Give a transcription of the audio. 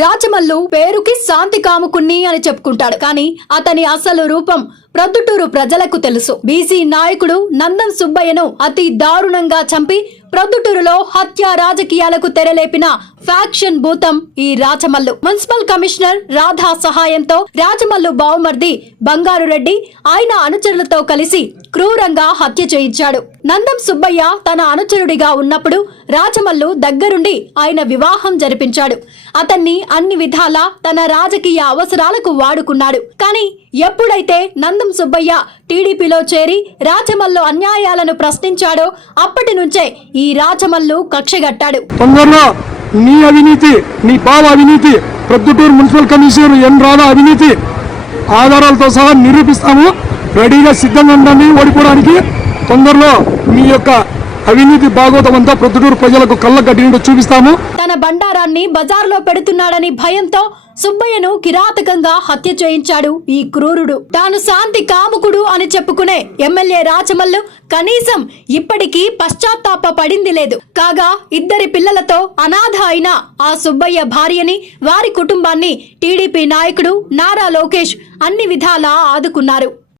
రాజమల్లు పేరుకి శాంతి కాముకున్ని అని చెప్పుకుంటాడు. కానీ అతని అసలు రూపం ప్రొద్దుటూరు ప్రజలకు తెలుసు. బీసీ నాయకుడు నందం సుబ్బయ్యను అతి దారుణంగా చంపి ప్రొద్దుటూరులో హత్య రాజకీయాలకు తెరలేపిన ఫ్యాక్షన్ భూతం ఈ రాజమల్లు. మున్సిపల్ కమిషనర్ రాధా సహాయంతో రాజమల్లు బావుమర్ది బంగారు రెడ్డి ఆయన అనుచరులతో కలిసి క్రూరంగా హత్య చేయించాడు. నందం సుబ్బయ్య తన అనుచరుడిగా ఉన్నప్పుడు రాజమల్లు దగ్గరుండి ఆయన వివాహం జరిపించాడు. అతన్ని అన్ని విధాలా తన రాజకీయ అవసరాలకు వాడుకున్నాడు. కానీ ఎప్పుడైతే నందం సుబ్బయ్య టీడీపీలో చేరి రాజమల్లు అన్యాయాలను ప్రశ్నించాడో అప్పటి నుంచే ఈ రాజమల్లు కక్షగట్టాడు. తొందరలో నీ అవినీతి నీ బావ అవినీతి Proddatur municipal commissioner N Radha అవినీతి ఆధారాలతో సహా నిరూపిస్తాము. రెడీగా సిద్ధంగా ఉండండి ఓడిపోవడానికి. తొందరలో మీ యొక్క అవినీతి భాగవతం అంతా ప్రొద్దుటూరు ప్రజలకు కళ్ళ గడ్డి చూపిస్తాము. తన బండారాన్ని బజార్లో పెడుతున్నాడని భయంతో సుబ్బయ్యను కిరాతకంగా హత్య చేయించాడు ఈ క్రూరుడు. తాను శాంతి కాముకుడు అని చెప్పుకునే ఎమ్మెల్యే రాచమల్లు కనీసం ఇప్పటికీ పశ్చాత్తాప పడింది లేదు. కాగా ఇద్దరి పిల్లలతో అనాథ అయిన ఆ సుబ్బయ్య భార్యని వారి కుటుంబాన్ని టీడీపీ నాయకుడు నారా లోకేష్ అన్ని విధాలా ఆదుకున్నారు.